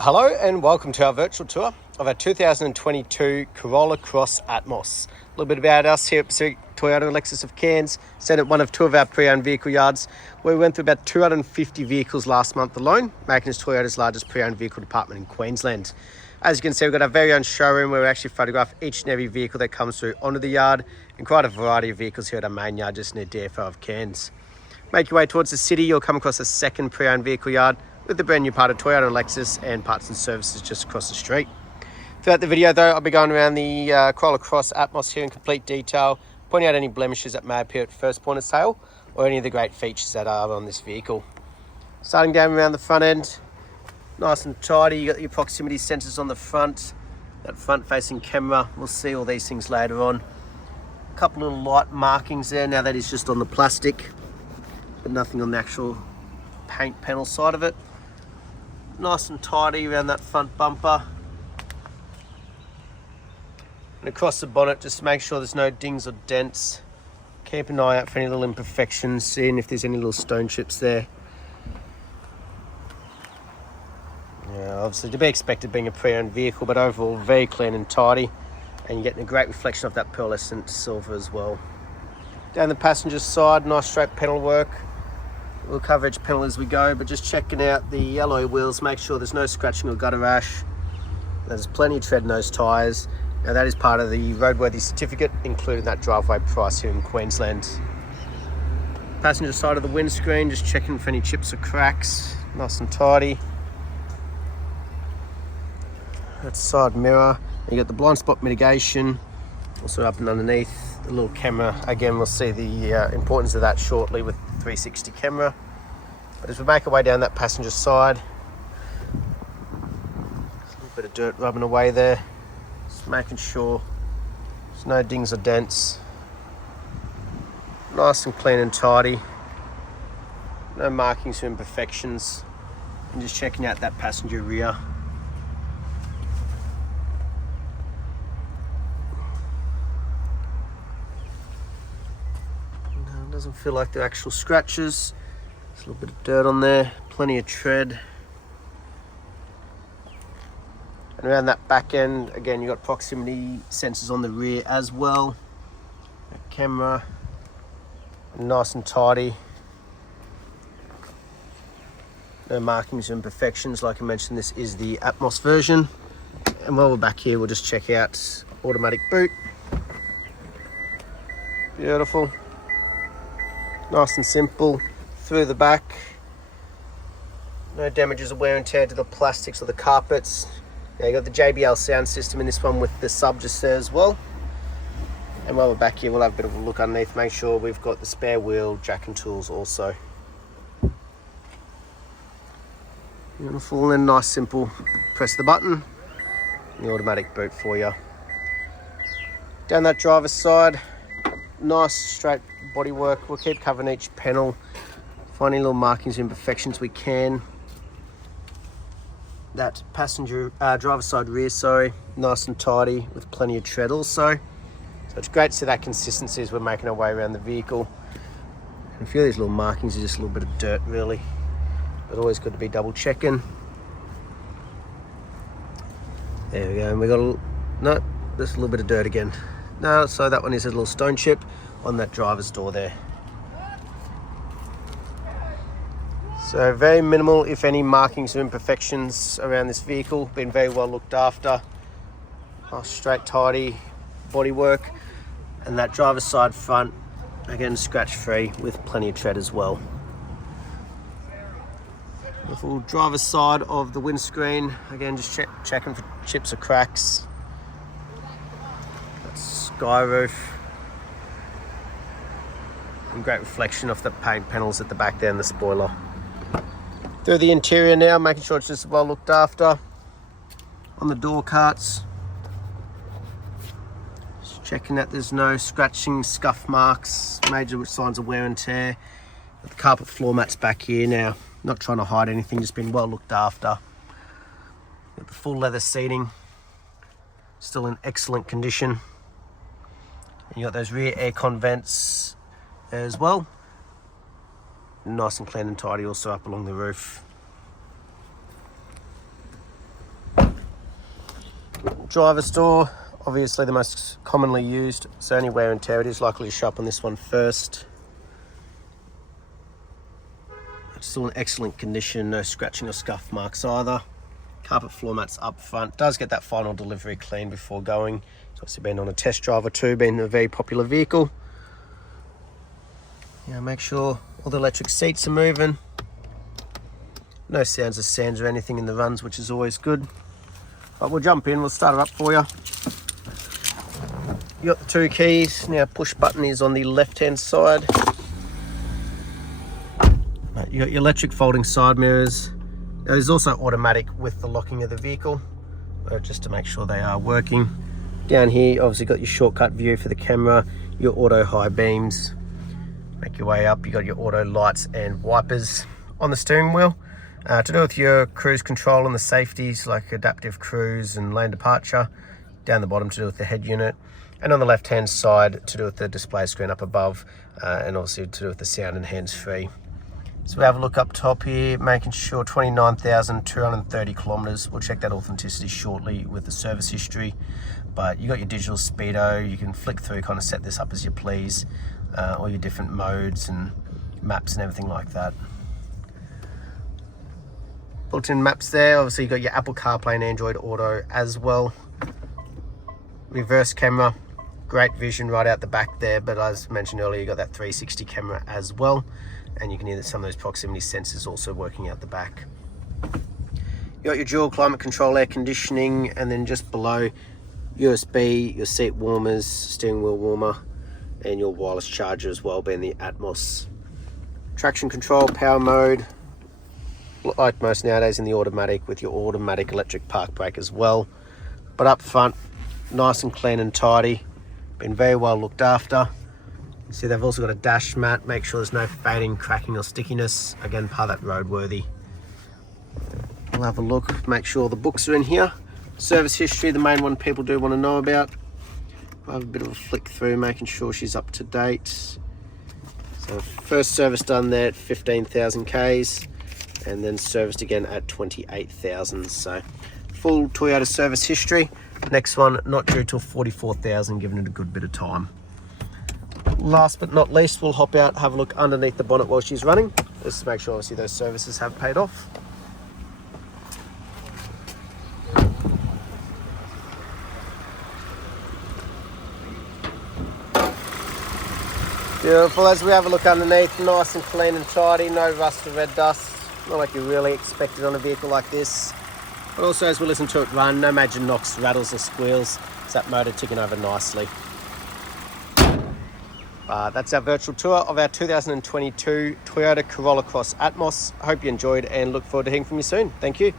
Hello and welcome to our virtual tour of our 2022 Corolla Cross Atmos. A little bit about us here at Pacific Toyota and Lexus of Cairns, sent at one of two of our pre-owned vehicle yards, where we went through about 250 vehicles last month alone, making us Toyota's largest pre-owned vehicle department in Queensland. As you can see, we've got our very own showroom where we actually photograph each and every vehicle that comes through onto the yard, and quite a variety of vehicles here at our main yard just near DFO of Cairns. Make your way towards the city, you'll come across a second pre-owned vehicle yard with the brand new part of Toyota and Lexus and parts and services just across the street. Throughout the video though, I'll be going around the Corolla Cross Atmos here in complete detail, pointing out any blemishes that may appear at first point of sale or any of the great features that are on this vehicle. Starting down around the front end, nice and tidy. You got your proximity sensors on the front, that front facing camera. We'll see all these things later on. A couple little light markings there. Now that is just on the plastic, but nothing on the actual paint panel side of it. Nice and tidy around that front bumper. And across the bonnet, just to make sure there's no dings or dents. Keep an eye out for any little imperfections, seeing if there's any little stone chips there. Yeah, obviously to be expected being a pre-owned vehicle, but overall very clean and tidy. And you're getting a great reflection of that pearlescent silver as well. Down the passenger side, nice straight panel work. We'll cover each panel as we go, but just checking out the alloy wheels, make sure there's no scratching or gutter rash. There's plenty of tread in those tyres. Now that is part of the roadworthy certificate, including that driveway price here in Queensland. Passenger side of the windscreen, just checking for any chips or cracks. Nice and tidy. That's side mirror. You got the blind spot mitigation, also up and underneath. The little camera, again, we'll see the importance of that shortly with the 360 camera. But as we make our way down that passenger side, a little bit of dirt rubbing away there. Just making sure there's no dings or dents. Nice and clean and tidy. No markings or imperfections. And just checking out that passenger rear. Doesn't feel like they're actual scratches. There's a little bit of dirt on there, plenty of tread. And around that back end, again, you've got proximity sensors on the rear as well. A camera, nice and tidy. No markings or imperfections. Like I mentioned, this is the Atmos version. And while we're back here, we'll just check out automatic boot. Beautiful. Nice and simple through the back. No damages or wear and tear to the plastics or the carpets. Now you got the JBL sound system in this one with the sub just there as well. And while we're back here, we'll have a bit of a look underneath, make sure we've got the spare wheel, jack and tools also. Beautiful and nice, simple. Press the button, the automatic boot for you. Down that driver's side, nice straight bodywork. We'll keep covering each panel, find any little markings and imperfections we can. That passenger driver's side rear, nice and tidy with plenty of tread also. So it's great to see that consistency as we're making our way around the vehicle. And a few of these little markings are just a little bit of dirt really, but always good to be double checking. There we go, and we got no, just a little bit of dirt again. No, so that one is a little stone chip on that driver's door there. So very minimal, if any, markings or imperfections around this vehicle. Been very well looked after. Nice, straight, tidy bodywork. And that driver's side front, again, scratch free with plenty of tread as well. The full driver's side of the windscreen, again, just checking for chips or cracks. That sky roof. And great reflection of the paint panels at the back there and the spoiler. Through the interior now, making sure it's just well looked after. On the door carts, just checking that there's no scratching, scuff marks, major signs of wear and tear. The carpet floor mats back here now, not trying to hide anything, just been well looked after. Got the full leather seating, still in excellent condition. And you got those rear aircon vents as well. Nice and clean and tidy also up along the roof. Driver's door, obviously the most commonly used, so any wear and tear it is likely to show up on this one first. It's still in excellent condition, no scratching or scuff marks either. Carpet floor mats up front, does get that final delivery clean before going. It's obviously been on a test drive or two, been a very popular vehicle. Make sure all the electric seats are moving. No sounds of sands or anything in the runs, which is always good. But we'll jump in, we'll start it up for you. You got the 2 keys. Now push button is on the left hand side. You got your electric folding side mirrors. Now, there's also automatic with the locking of the vehicle, just to make sure they are working. Down here, obviously got your shortcut view for the camera, your auto high beams. Make your way up, you got your auto lights and wipers on the steering wheel. To do with your cruise control and the safeties like adaptive cruise and lane departure. Down the bottom to do with the head unit. And on the left hand side to do with the display screen up above, and obviously to do with the sound and hands-free. So we have a look up top here, making sure 29,230 kilometers. We'll check that authenticity shortly with the service history. But you got your digital speedo, you can flick through, kind of set this up as you please. All your different modes and maps and everything like that. Built-in maps there, obviously you got your Apple CarPlay and Android Auto as well. Reverse camera, great vision right out the back there, but as mentioned earlier, you got that 360 camera as well. And you can hear that some of those proximity sensors also working out the back. You got your dual climate control air conditioning, and then just below USB, your seat warmers, steering wheel warmer, and your wireless charger as well, being the Atmos. Traction control, power mode, like most nowadays in the automatic, with your automatic electric park brake as well. But up front, nice and clean and tidy, been very well looked after. See, they've also got a dash mat, make sure there's no fading, cracking or stickiness. Again, part of that roadworthy. We'll have a look, make sure the books are in here. Service history, the main one people do want to know about. We'll have a bit of a flick through, making sure she's up to date. So first service done there at 15,000 Ks, and then serviced again at 28,000. So full Toyota service history. Next one, not due till 44,000, giving it a good bit of time. Last but not least, we'll hop out, have a look underneath the bonnet while she's running, just to make sure obviously those services have paid off. Beautiful. As we have a look underneath, nice and clean and tidy, no rust or red dust, not like you really expected on a vehicle like this. But also as we listen to it run, no major knocks, rattles or squeals. It's that motor ticking over nicely. That's our virtual tour of our 2022 Toyota Corolla Cross Atmos. I hope you enjoyed and look forward to hearing from you soon. Thank you.